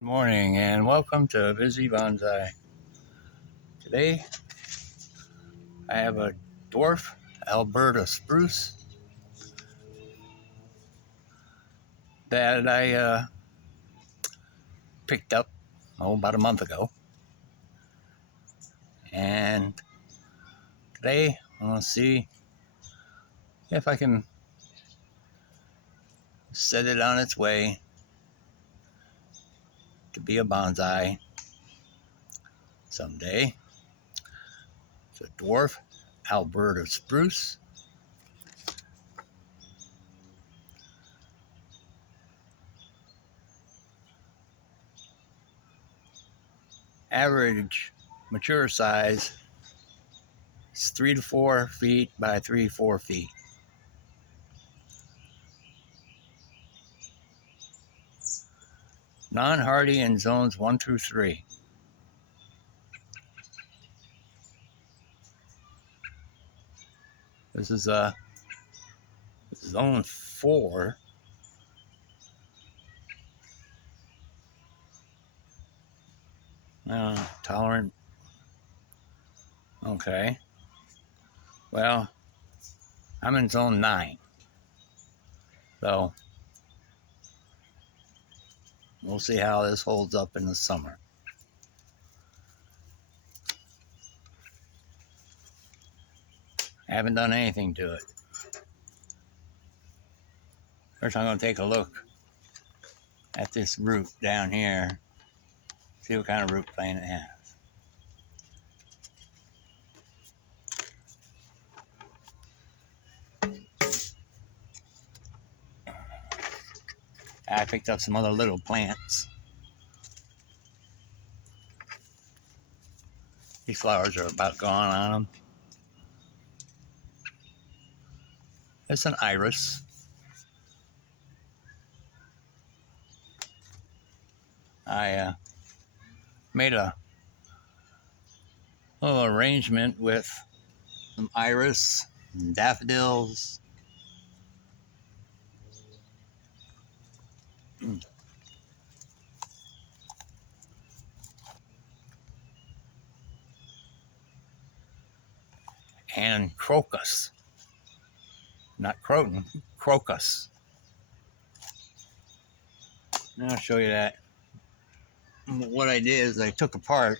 Good morning and welcome to Busy Bonsai. Today I have a Dwarf Alberta Spruce that I picked up about a month ago. And today I'm going to see if I can set it on its way to be a bonsai someday. It's a Dwarf Alberta Spruce. Average mature size is 3 to 4 feet by 3 to 4 feet. Non-hardy in zones 1 through 3. This is zone 4. Tolerant. Okay. Well, I'm in zone 9. So we'll see how this holds up in the summer. I haven't done anything to it. First, I'm going to take a look at this root down here, see what kind of root plane it has. I picked up some other little plants. These flowers are about gone on them. It's an iris. I made a little arrangement with some iris and daffodils. And crocus. Not croton, crocus. And I'll show you that. What I did is I took apart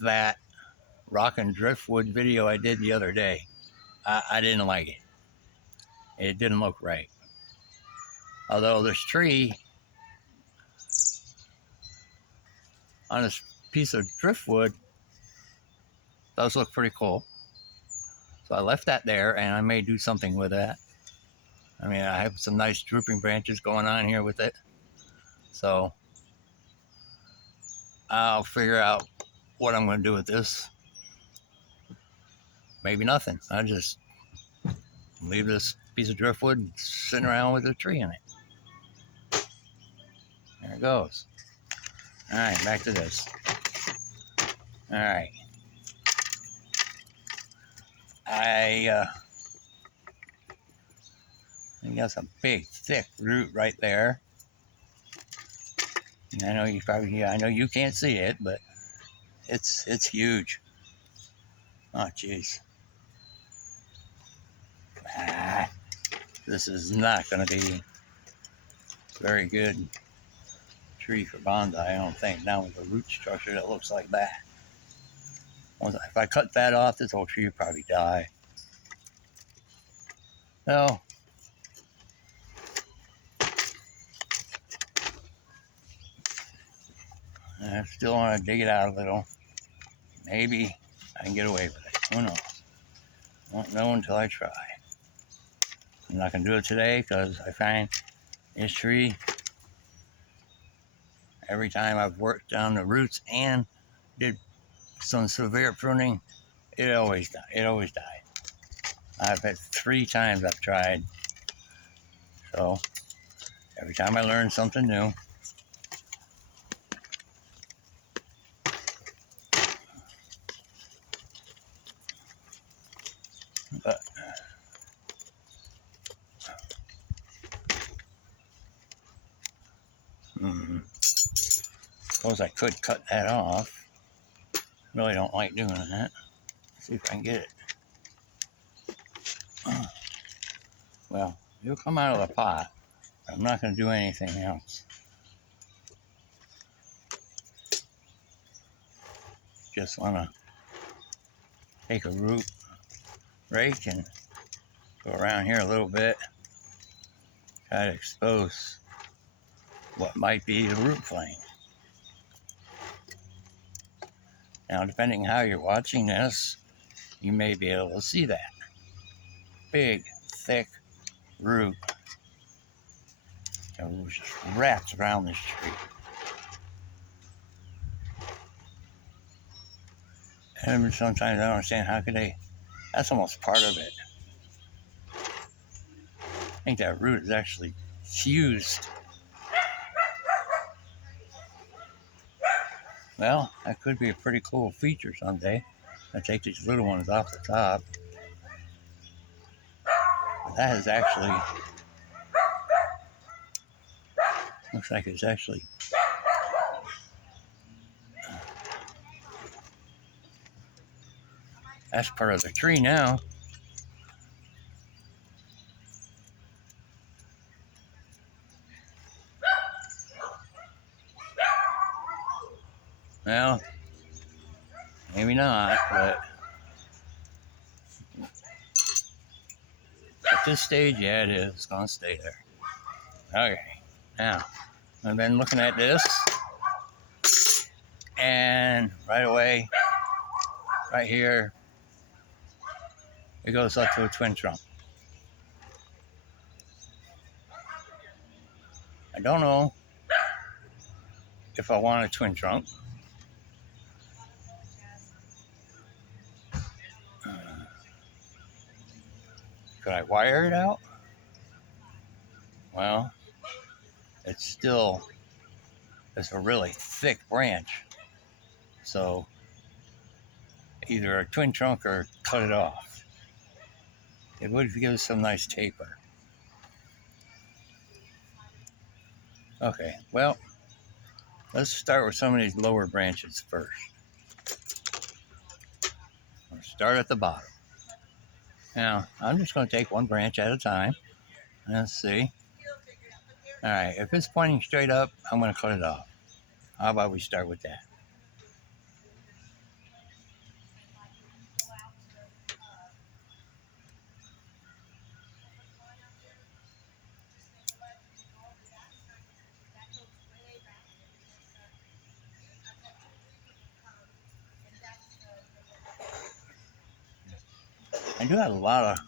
that rock and driftwood video I did the other day. I didn't like it. It didn't look right. Although this tree on this piece of driftwood does look pretty cool. So I left that there and I may do something with that. I mean, I have some nice drooping branches going on here with it. So I'll figure out what I'm going to do with this. Maybe nothing. I just leave this piece of driftwood sitting around with a tree in it. There it goes. All right, back to this. All right. I got some big, thick root right there. And I know you can't see it, but it's huge. Oh, jeez. This is not going to be a very good tree for bonsai, I don't think. Now with the root structure that looks like that. If I cut that off, this whole tree would probably die. So, I still want to dig it out a little. Maybe I can get away with it. Who knows? Won't know until I try. I'm not going to do it today because I find this tree, every time I've worked down the roots and did some severe pruning, it always died. I've had 3 times I've tried. So every time I learn something new. But Suppose I could cut that off. Really don't like doing that. Let's see if I can get it. Well, it'll come out of the pot. I'm not going to do anything else. Just want to take a root rake and go around here a little bit. Try to expose what might be the root plane. Now, depending how you're watching this, you may be able to see that. Big, thick root that just wraps around this tree. And sometimes I don't understand how could they, that's almost part of it. I think that root is actually fused. Well, that could be a pretty cool feature someday. I take these little ones off the top. But that is actually, looks like it's actually, that's part of the tree now. Well, maybe not, but at this stage, yeah, it is. It's going to stay there. Okay, now, I've been looking at this, and right away, right here, it goes up to a twin trunk. I don't know if I want a twin trunk. Could I wire it out? Well, it's a really thick branch. So either a twin trunk or cut it off. It would give us some nice taper. Okay, well, let's start with some of these lower branches first. Let's start at the bottom. Now, I'm just going to take one branch at a time. Let's see. All right, if it's pointing straight up, I'm going to cut it off. How about we start with that? I do have a lot of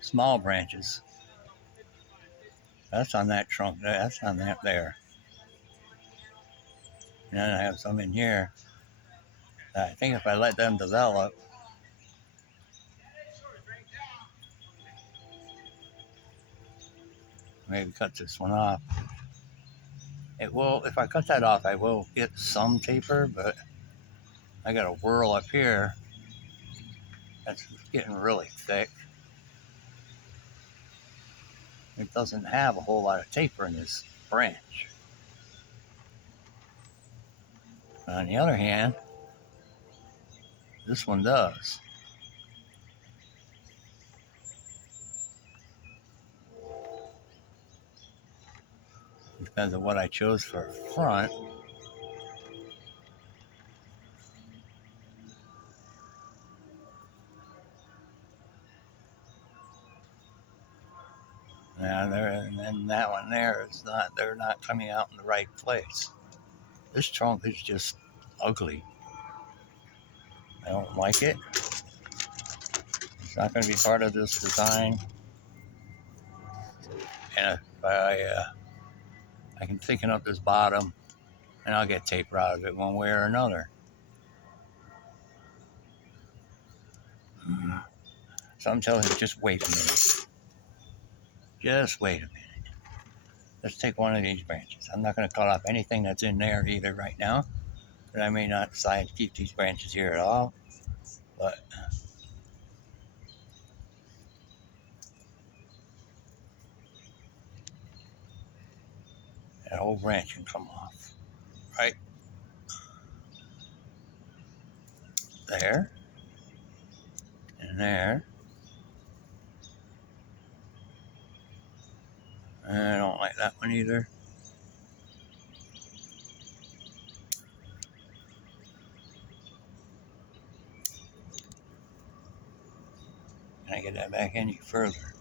small branches. That's on that trunk. That's on that there. And then I have some in here. I think if I let them develop, maybe cut this one off. It will, if I cut that off, I will get some taper, but I got a whirl up here that's getting really thick. It doesn't have a whole lot of taper in this branch. But on the other hand, this one does. Depends on what I chose for front. Now there, and then that one there is not. They're not coming out in the right place. This trunk is just ugly. I don't like it. It's not going to be part of this design. And if I can thicken up this bottom, and I'll get taper out of it one way or another. So I'm telling you, just wait a minute. Just wait a minute. Let's take one of these branches. I'm not going to cut off anything that's in there either right now. But I may not decide to keep these branches here at all. But That whole branch can come off. Right there and there. And I don't like that one either. Can I get that back any further?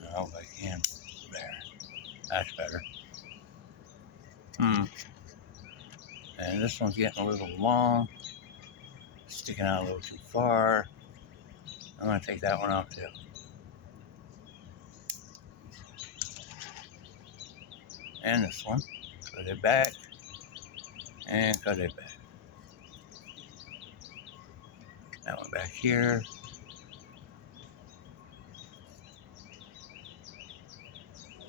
No, but I can. There. That's better. And this one's getting a little long. Sticking out a little too far. I'm going to take that one off too. And this one. Cut it back. And cut it back. That one back here.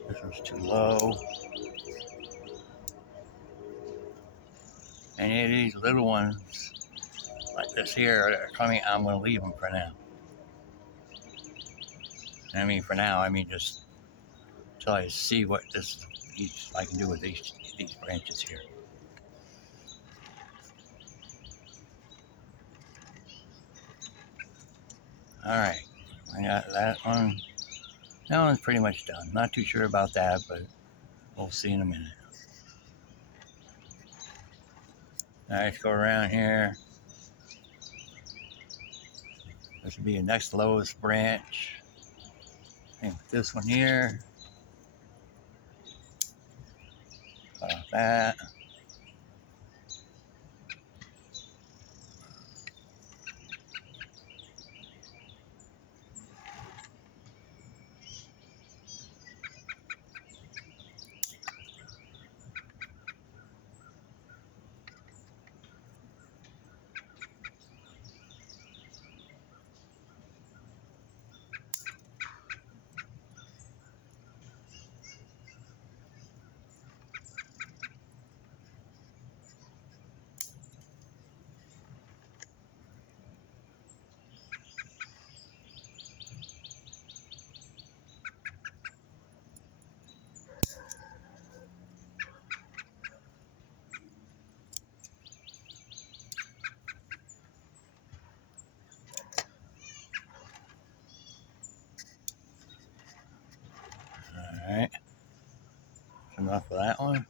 This one's too low. Any of these little ones like this here that are coming, I'm going to leave them for now. I mean, for now, I mean just until I see what I can do with these branches here. All right, I got that one. That one's pretty much done. Not too sure about that, but we'll see in a minute. All right, let's go around here. This will be the next lowest branch. And with this one here. Cut off that. All right. That's enough of that one.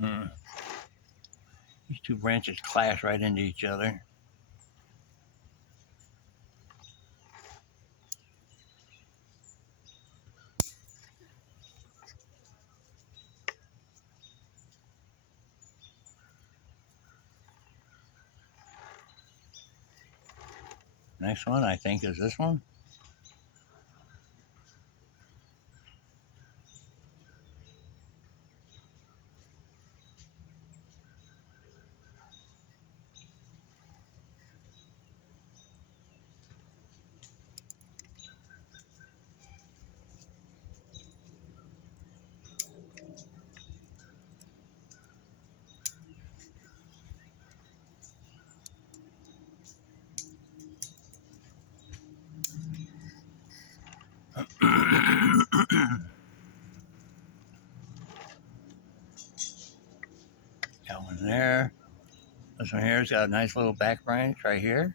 Hmm. These two branches clash right into each other. Next one, I think, is this one. Got one there. This one here's got a nice little back branch right here,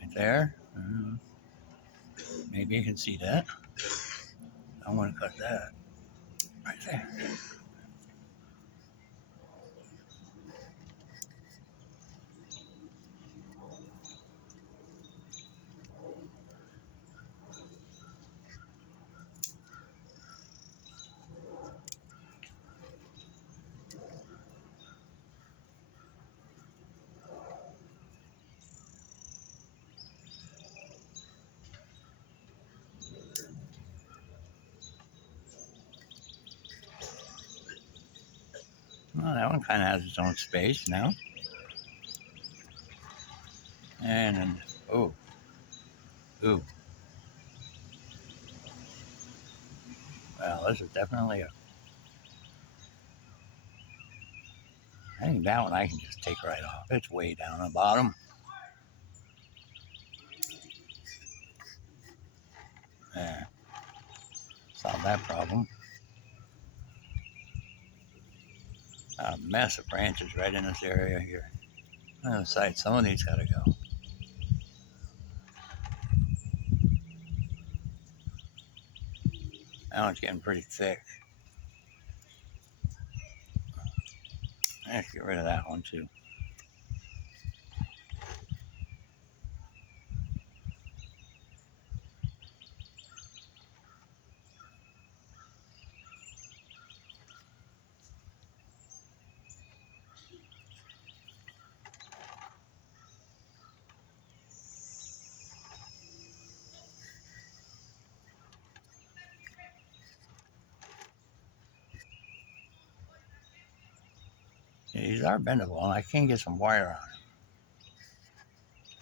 right there. Maybe you can see that. I want to cut that right there. Well, that one kind of has its own space now. And oh, ooh. Well, this is definitely a. I think that one I can just take right off. It's way down the bottom. There. Solve that problem. A mess of branches right in this area here. On the side, some of these gotta go. That one's getting pretty thick. I have to get rid of that one too. These are bendable, and I can get some wire on them.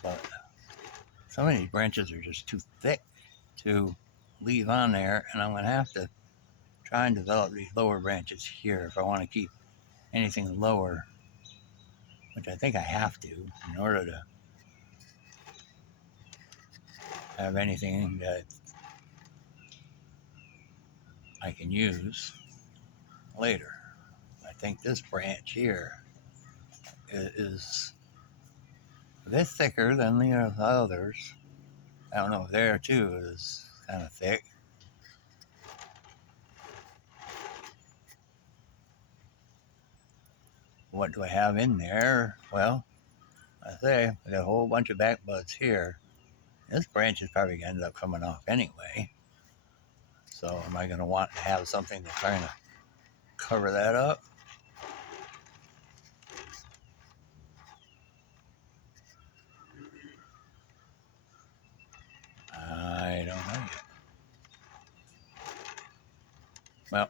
But some of these branches are just too thick to leave on there, and I'm going to have to try and develop these lower branches here if I want to keep anything lower, which I think I have to in order to have anything that I can use later. I think this branch here is a bit thicker than the others. I don't know if there too is kind of thick. What do I have in there? Well, I say I got a whole bunch of back buds here. This branch is probably going to end up coming off anyway. So am I going to want to have something to kind of cover that up? I don't know yet. Well,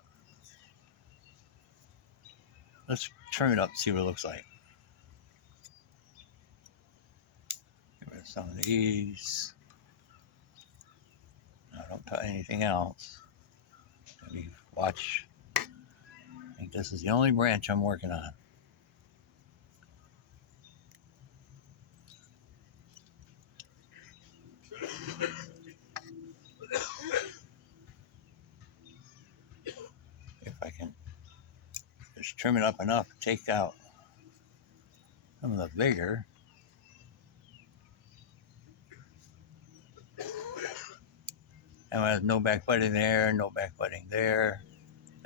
let's trim it up and see what it looks like. Get rid of some of these. No, don't cut anything else. Maybe watch. I think this is the only branch I'm working on. If I can just trim it up enough to take out some of the vigor. And there's no back budding there, no back budding there.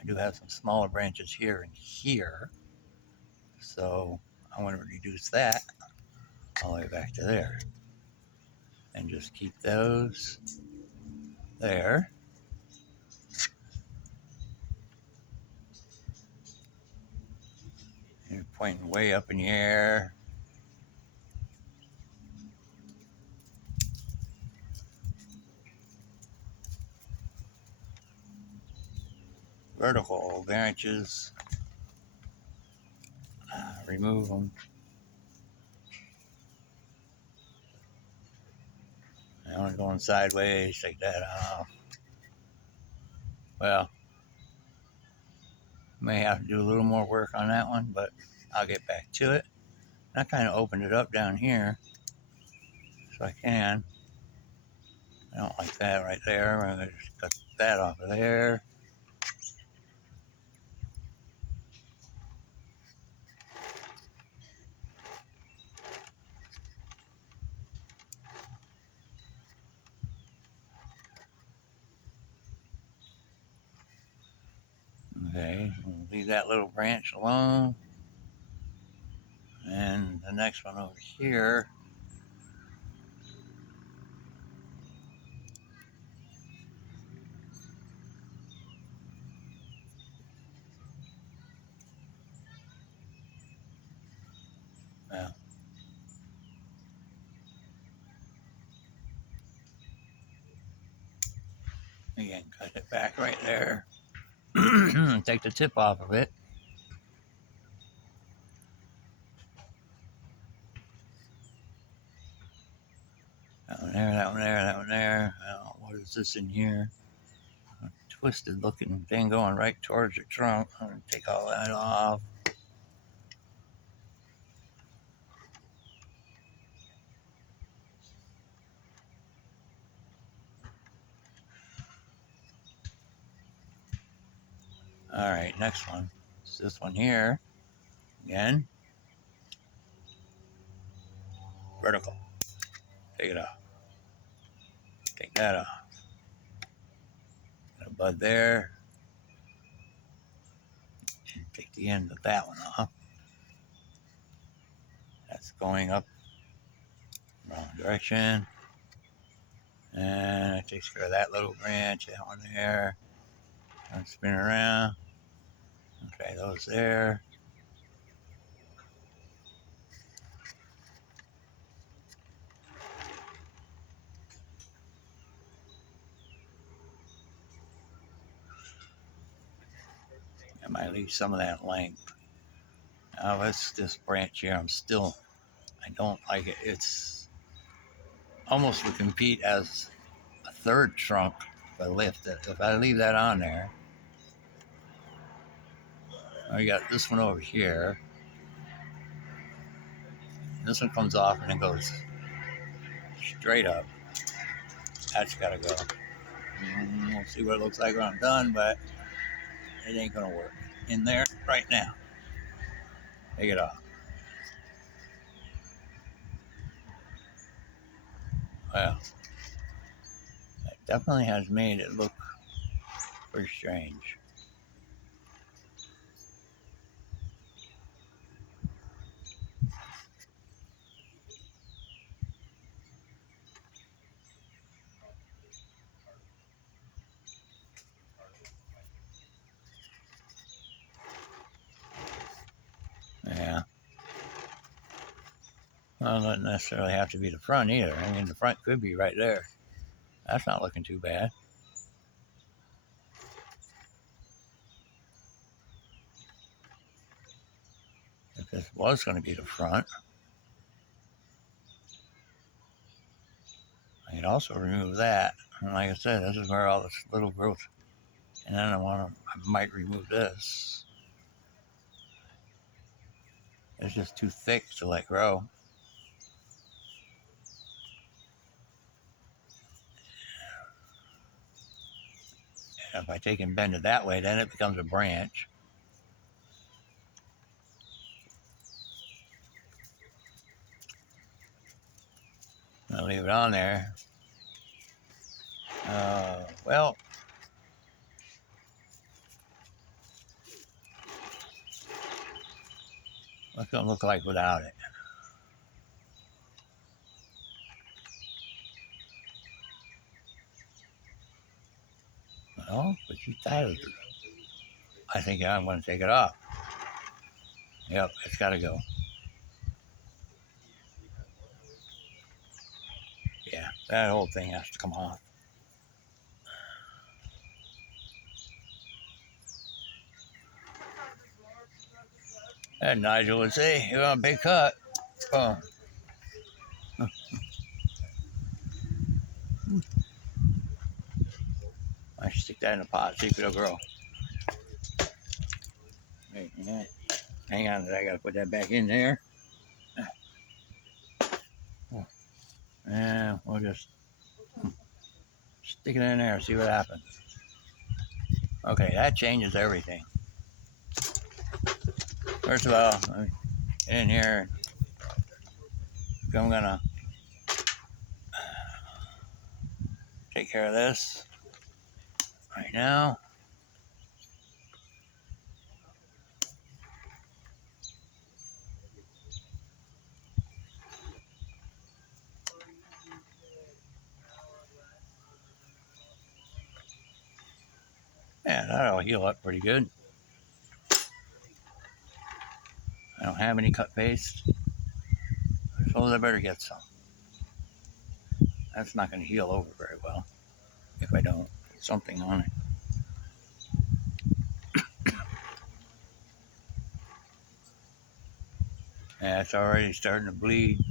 I do have some smaller branches here and here. So I want to reduce that all the way back to there. And just keep those there. You're pointing way up in the air. Vertical branches, remove them. I want to go sideways, take that off. Well, may have to do a little more work on that one, but I'll get back to it. I kind of opened it up down here, so I can. I don't like that right there. I'm going to just cut that off of there. Okay, we'll leave that little branch alone. And the next one over here. Well, again, cut it back right there. Take the tip off of it. That one there, that one there, that one there. Oh, what is this in here? A twisted looking thing going right towards the trunk. I'm going to take all that off. All right, next one. It's this one here. Again, vertical. Take it off. Take that off. Got a bud there. And take the end of that one off. That's going up wrong direction. And it takes care of that little branch, that one there. Don't spin around. Okay, those there. I might leave some of that length. Now let's this branch here. I don't like it. It's almost would compete as a third trunk if I lift it. If I leave that on there, I got this one over here. This one comes off and it goes straight up. That's gotta go. We'll see what it looks like when I'm done, but it ain't gonna work in there right now. Take it off. Well, that definitely has made it look pretty strange. Yeah. Well, it doesn't necessarily have to be the front either. I mean, the front could be right there. That's not looking too bad. If this was going to be the front, I could also remove that. And like I said, this is where all this little growth. And then I might remove this. It's just too thick to let grow. And if I take and bend it that way, then it becomes a branch. I'll leave it on there. Well, what's it going to look like without it? Well, but you tired. I think I'm going to take it off. Yep, it's got to go. Yeah, that whole thing has to come off. And Nigel would say, "You want a big cut?" Oh, I should stick that in a pot, see if it'll grow. Wait, yeah. Hang on, I gotta put that back in there. Yeah, we'll just. Stick it in there, see what happens. Okay, that changes everything. First of all, let me get in here. I'm gonna take care of this right now. Yeah, that'll heal up pretty good. I don't have any cut paste. I suppose I better get some. That's not going to heal over very well if I don't put something on it. Yeah, it's already starting to bleed.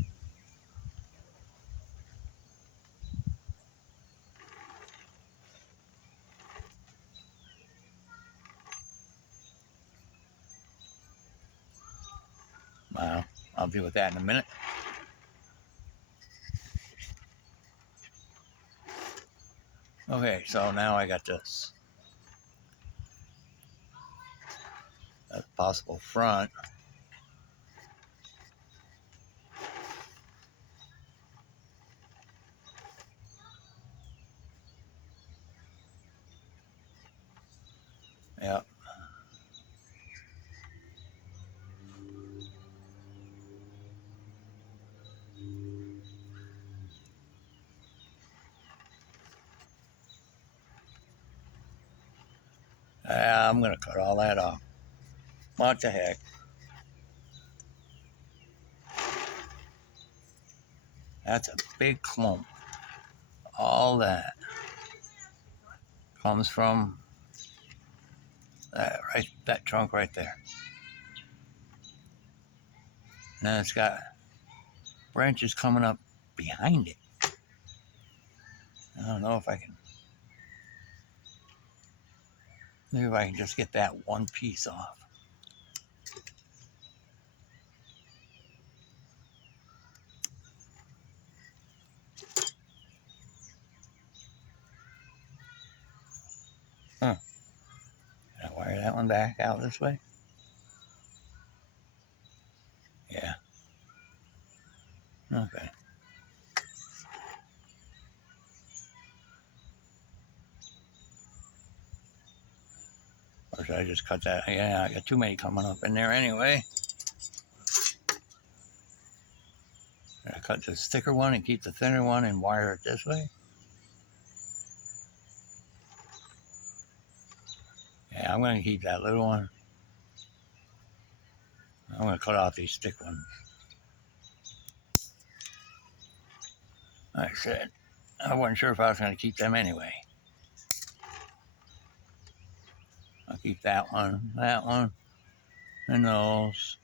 Well, I'll deal with that in a minute. Okay, so now I got this. That's possible front. Yep. I'm going to cut all that off. What the heck? That's a big clump. All that comes from that trunk right there. And then it's got branches coming up behind it. I don't know if I can. Maybe if I can just get that one piece off. Huh. Can I wire that one back out this way? Yeah. Okay. Or should I just cut that? Yeah, I got too many coming up in there anyway. I cut the thicker one and keep the thinner one and wire it this way. Yeah, I'm going to keep that little one. I'm going to cut off these thick ones. Like I said, I wasn't sure if I was going to keep them anyway. I'll keep that one, and those.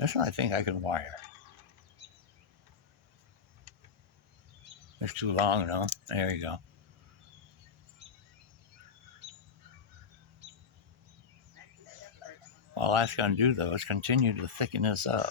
This one I think I can wire. It's too long though. There you go. All that's going to do though is continue to thicken this up.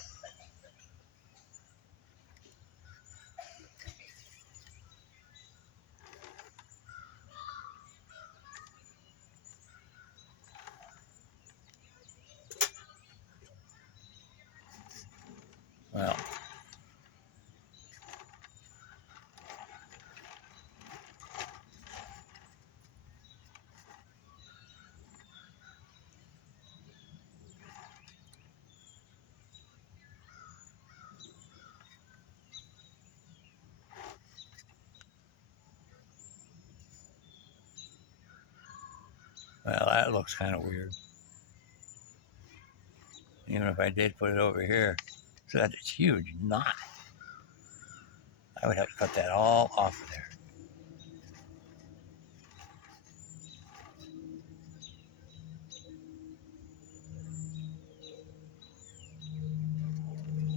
Well, that looks kind of weird. Even if I did put it over here, so that's this huge knot. I would have to cut that all off of there.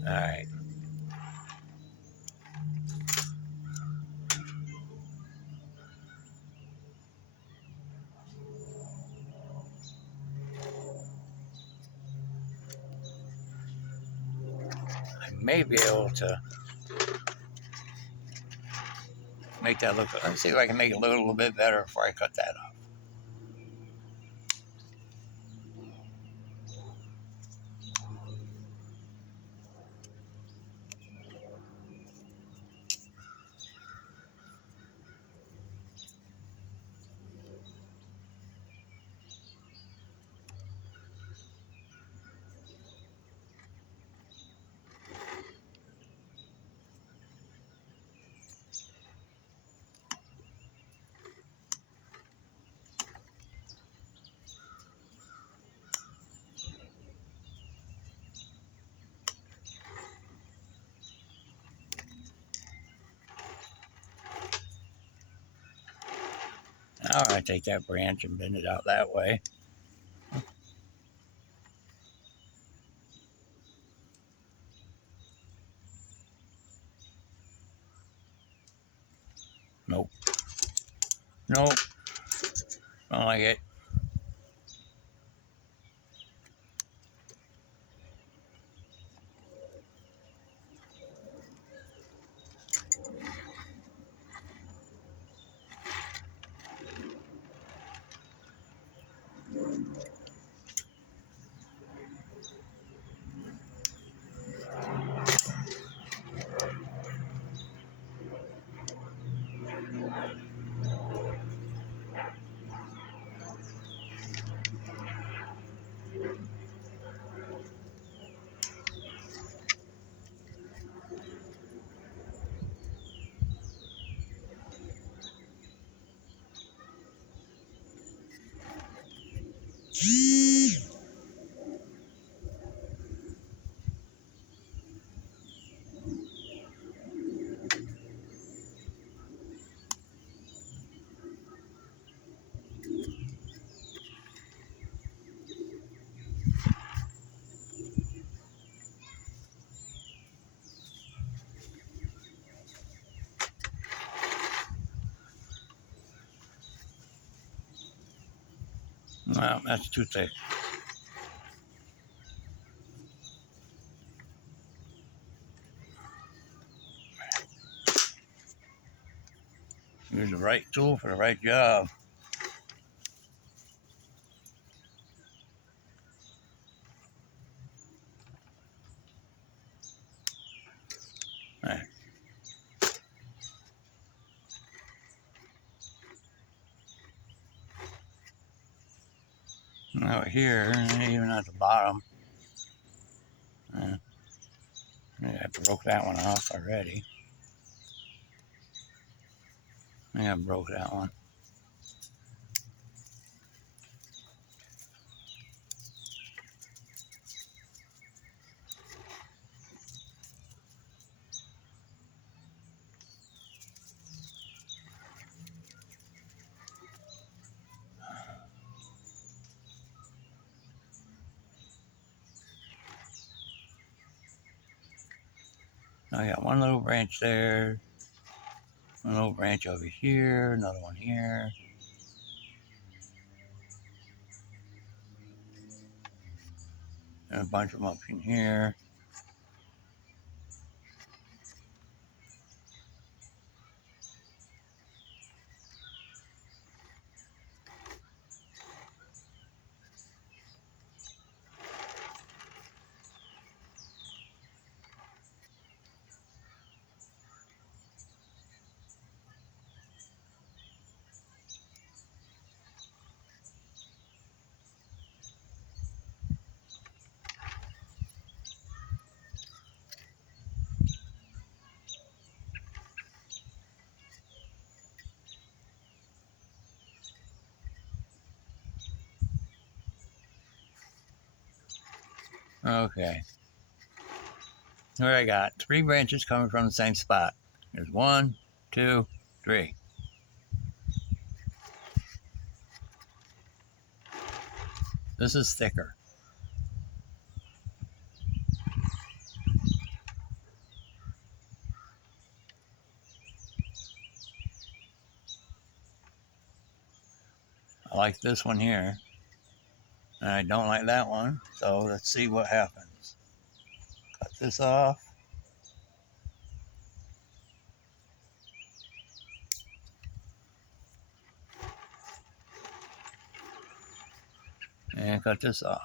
All right. I may be able to make that look. Let's see if I can make it look a little bit better before I cut that off. Now I take that branch and bend it out that way. Nope. Nope. Don't like it. Well, that's too thick. Use the right tool for the right job. Right. Now here, even at the bottom, I broke that one off already. I broke that one. I got one little branch there, one little branch over here, another one here. And a bunch of them up in here. Okay. Here I got 3 branches coming from the same spot. There's 1, 2, 3. This is thicker. I like this one here. And I don't like that one. So let's see what happens. Cut this off. and cut this off.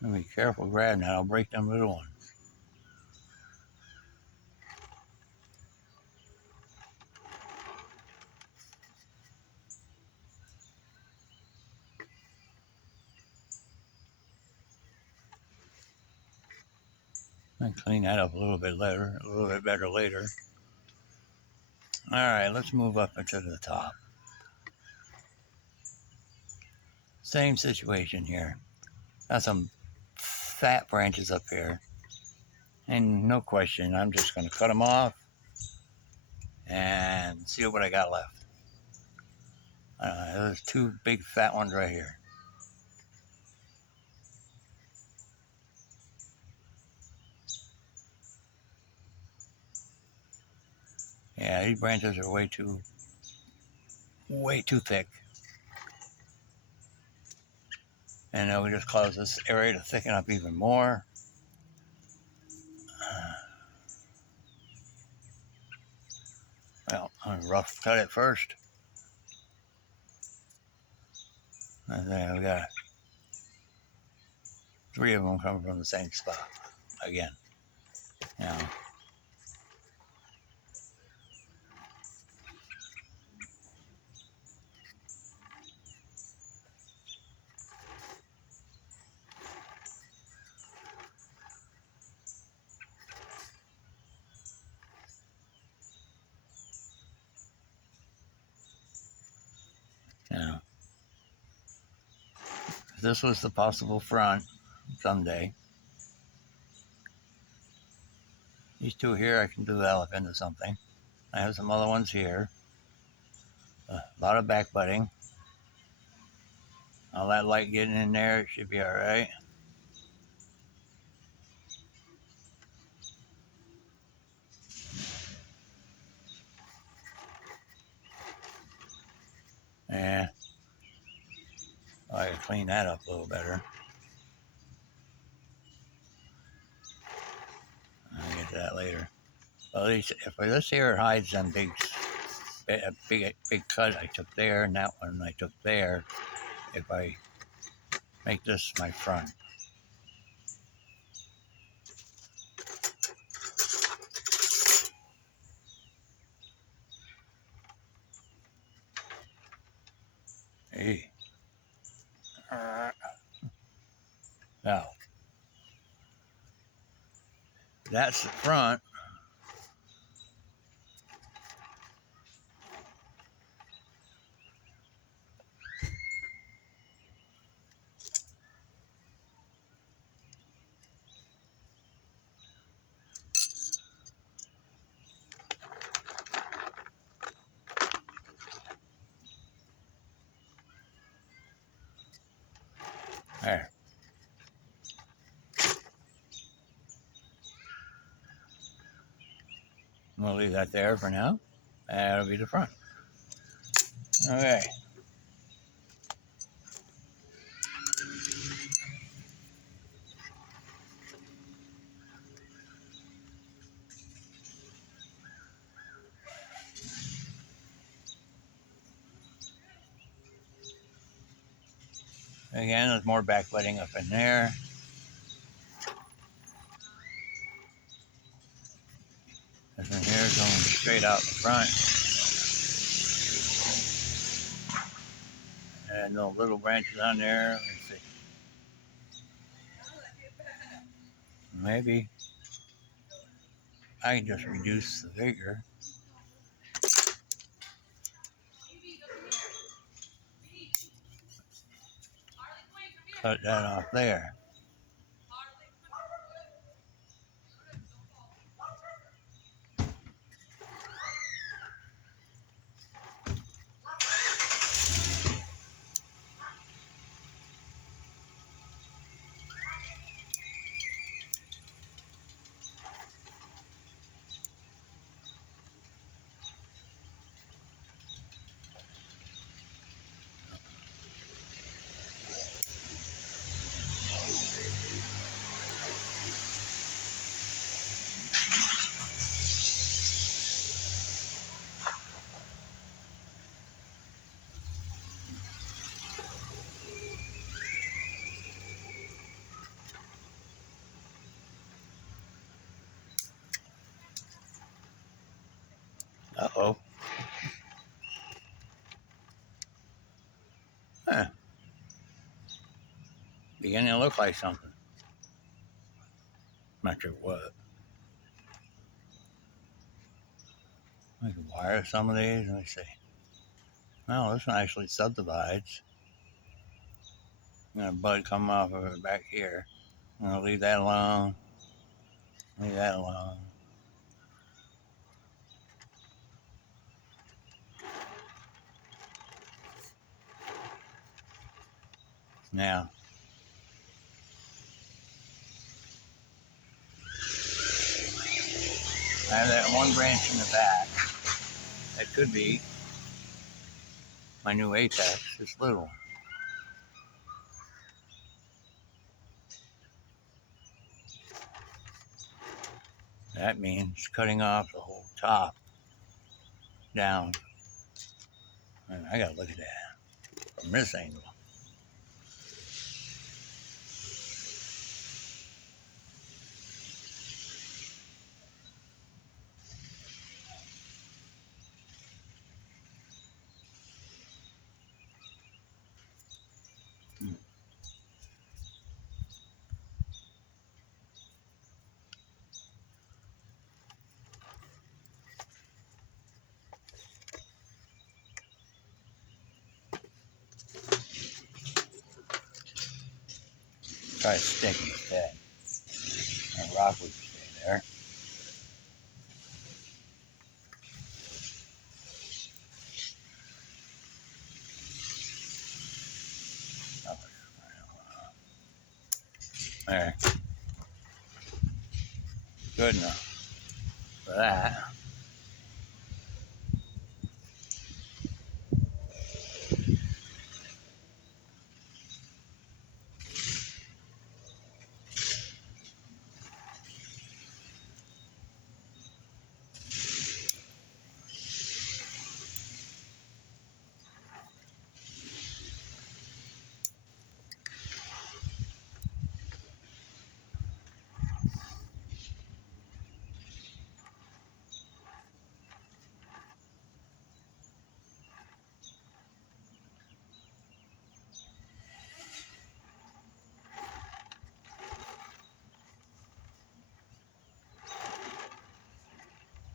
Be careful grabbing that, I'll break them little ones. I'll clean that up a little bit later, a little bit better later. All right, let's move up into the top. Same situation here. Got some fat branches up here. And no question, I'm just going to cut them off and see what I got left. There's two big fat ones right here. Yeah, these branches are way too thick. And that would just cause this area to thicken up even more. Well, I'm gonna rough cut it first. And then we got 3 of them coming from the same spot again. Now, if this was the possible front someday, these 2 here I can develop into something. I have some other ones here. A lot of back butting. All that light getting in there, it should be all right. Yeah, I gotta clean that up a little better. I'll get to that later. Well, at least if this here hides them big cut I took there, and that one I took there, if I make this my front. Hey. Now, that's the front. There. I'm gonna leave that there for now. That'll be the front. Okay. Again, there's more back butting up in there. This one here is going straight out the front. And no little branches on there. Let's see. Maybe I can just reduce the vigor. Cut that off there. Uh-oh. Huh. Beginning to look like something. Not sure what. I can wire some of these. Let me see. No, this one actually subdivides. Got a bud coming off of it back here. I'm gonna leave that alone. Leave that alone. Now, I have that one branch in the back. That could be my new apex, this little one. That means cutting off the whole top down. And I gotta look at that from this angle. Try to stick instead. And rock would stay there. There. Good enough for that.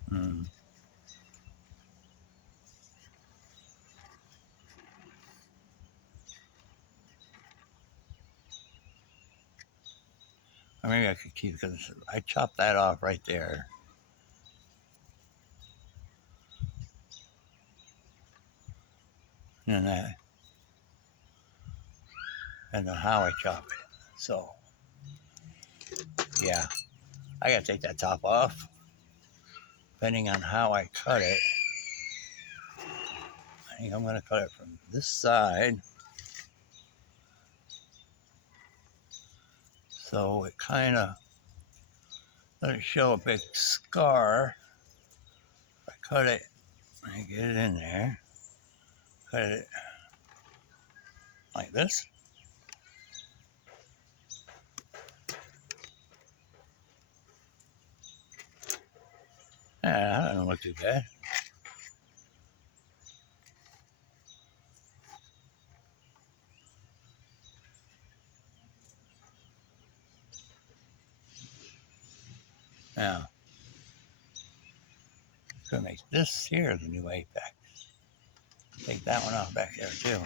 Hmm. Or maybe I could keep, because I chopped that off right there. And I don't know how I chop it. So, yeah, I gotta take that top off. Depending on how I cut it, I think I'm gonna cut it from this side. So it kind of doesn't show a big scar. If I cut it, I get it in there. Cut it like this. Yeah, that doesn't look too bad. Now, gonna make this here the new apex. Take that one off back there too.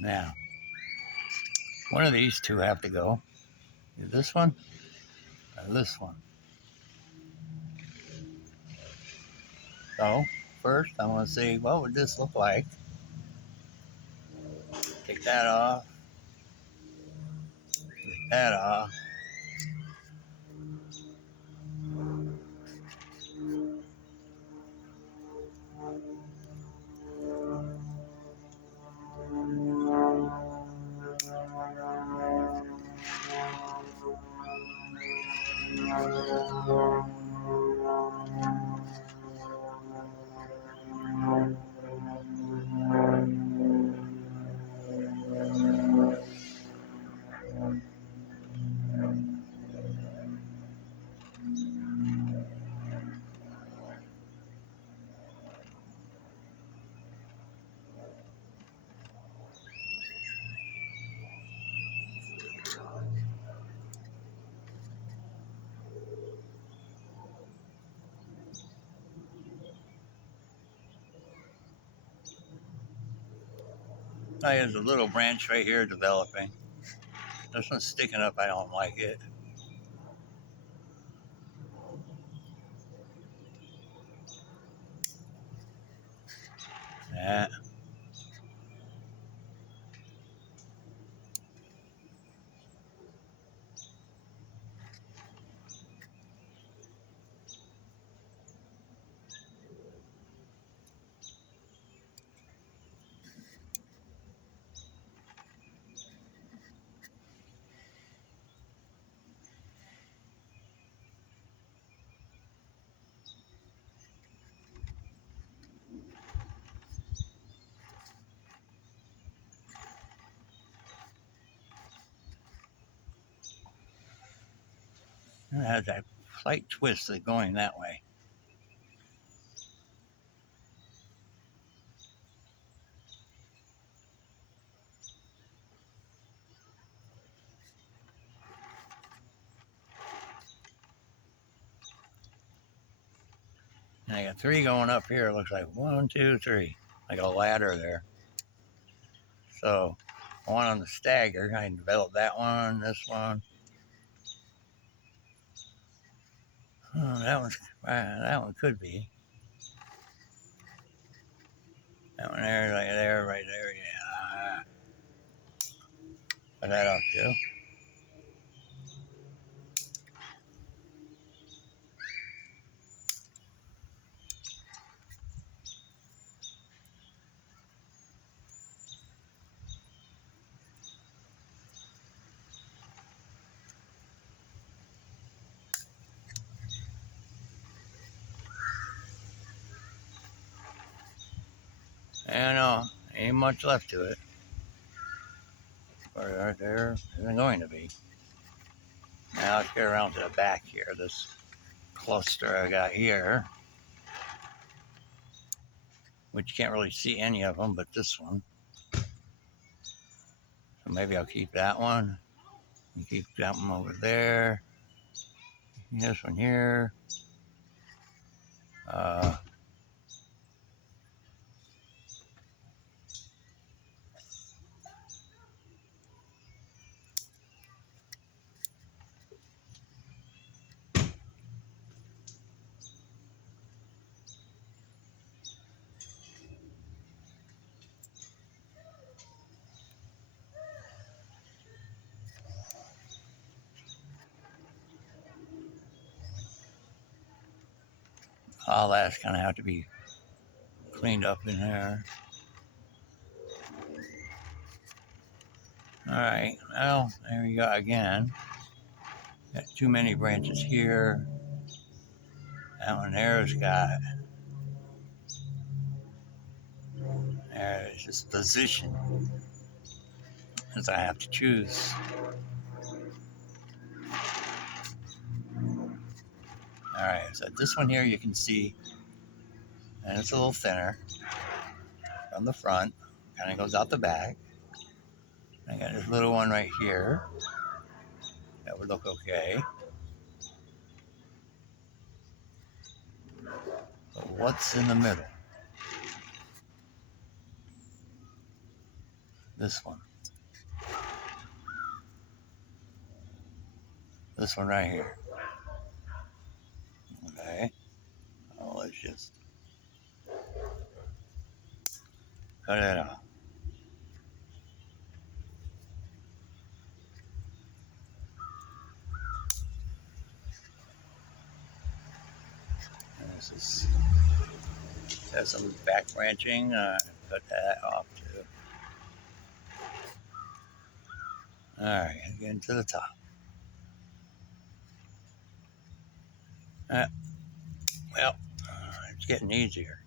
Now, one of these two have to go. Is this one or this one? So, first I want to see what would this look like. Take that off. Take that off. There's a little branch right here developing. This one's sticking up. I don't like it. Yeah. It has that slight twist that's going that way. And I got three going up here. It looks like 1, 2, 3, like a ladder there. So one on the stagger. I can develop that one, this one. Oh, that one could be. That one there, right there, right there. Yeah. Put that up too. I know, ain't much left to it. But right there isn't going to be. Now let's get around to the back here. This cluster I got here, which you can't really see any of them, but this one. So maybe I'll keep that one. And keep that one over there. This one here. Uh, all that's gonna have to be cleaned up in there. All right, well, there we go again. Got too many branches here. That one there's got, there's this position as I have to choose. All right, so this one here you can see, and it's a little thinner from the front, kind of goes out the back. I got this little one right here. That would look okay. But what's in the middle? this one. This one right here. Okay. Oh, let's just cut it off. And this is has some back branching. Cut that off too. All right, again to the top. Well, it's getting easier.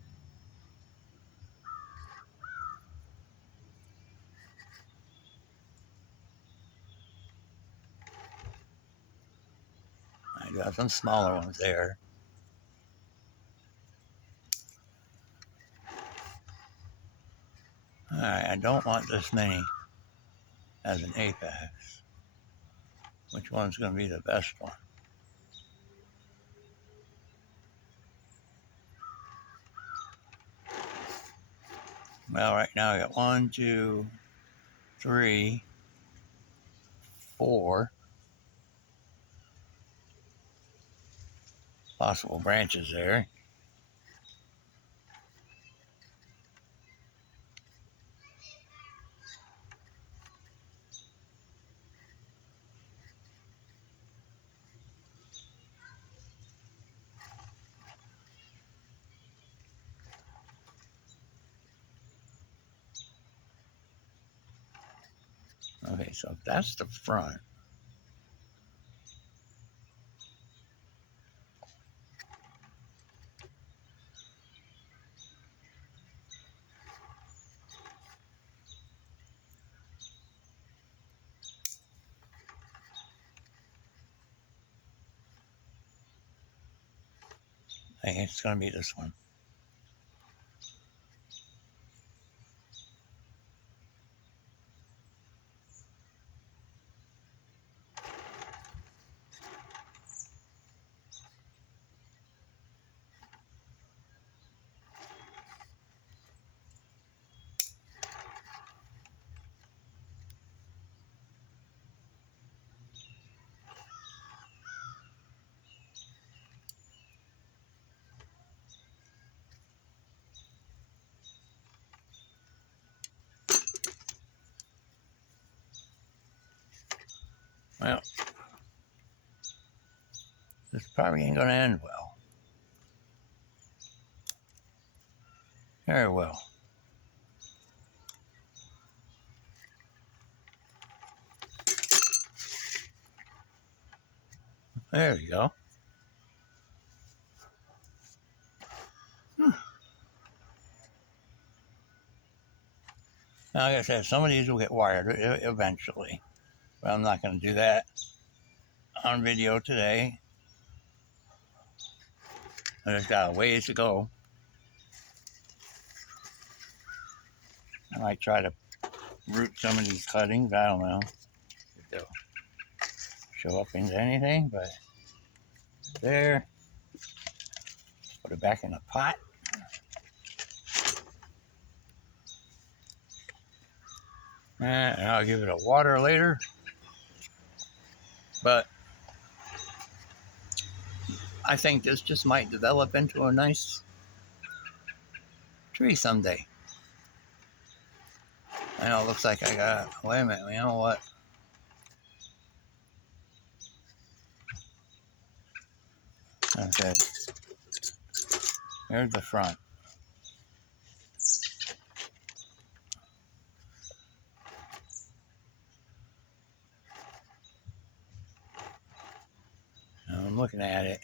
I got some smaller ones there. All right, I don't want this many as an apex. Which one's going to be the best one? Well, right now I got 1, 2, 3, 4 possible branches there. Okay, so that's the front. I think it's going to be this one. Well, this probably ain't going to end well. Very well. There you go. Now, like I said, some of these will get wired eventually, but I'm not going to do that on video today. I just got a ways to go. I might try to root some of these cuttings. I don't know if they'll show up into anything, but there. Put it back in the pot. And I'll give it a water later. But I think this just might develop into a nice tree someday. I know it looks like I got, wait a minute, you know what? Okay, here's the front. I'm looking at it.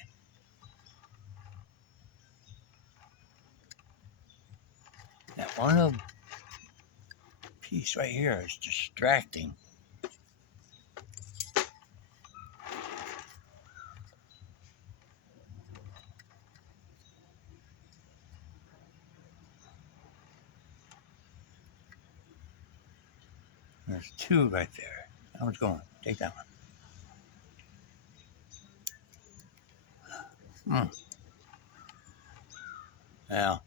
That one little piece right here is distracting. There's two right there. That one's going. Take that one. Now,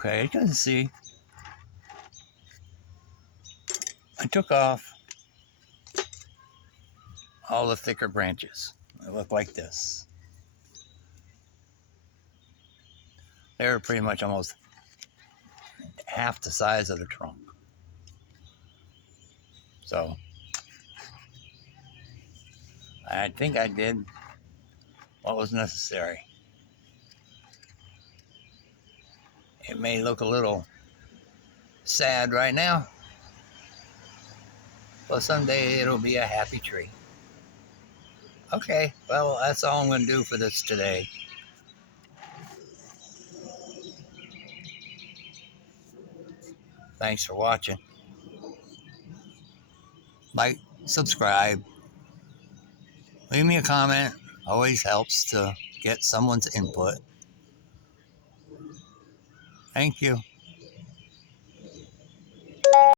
Okay, you can see I took off all the thicker branches. They look like this. They're pretty much almost half the size of the trunk. So I think I did what was necessary. It may look a little sad right now, but someday it'll be a happy tree. Okay, well, that's all I'm going to do for this today. Thanks for watching. Like, subscribe, leave me a comment. Always helps to get someone's input. Thank you.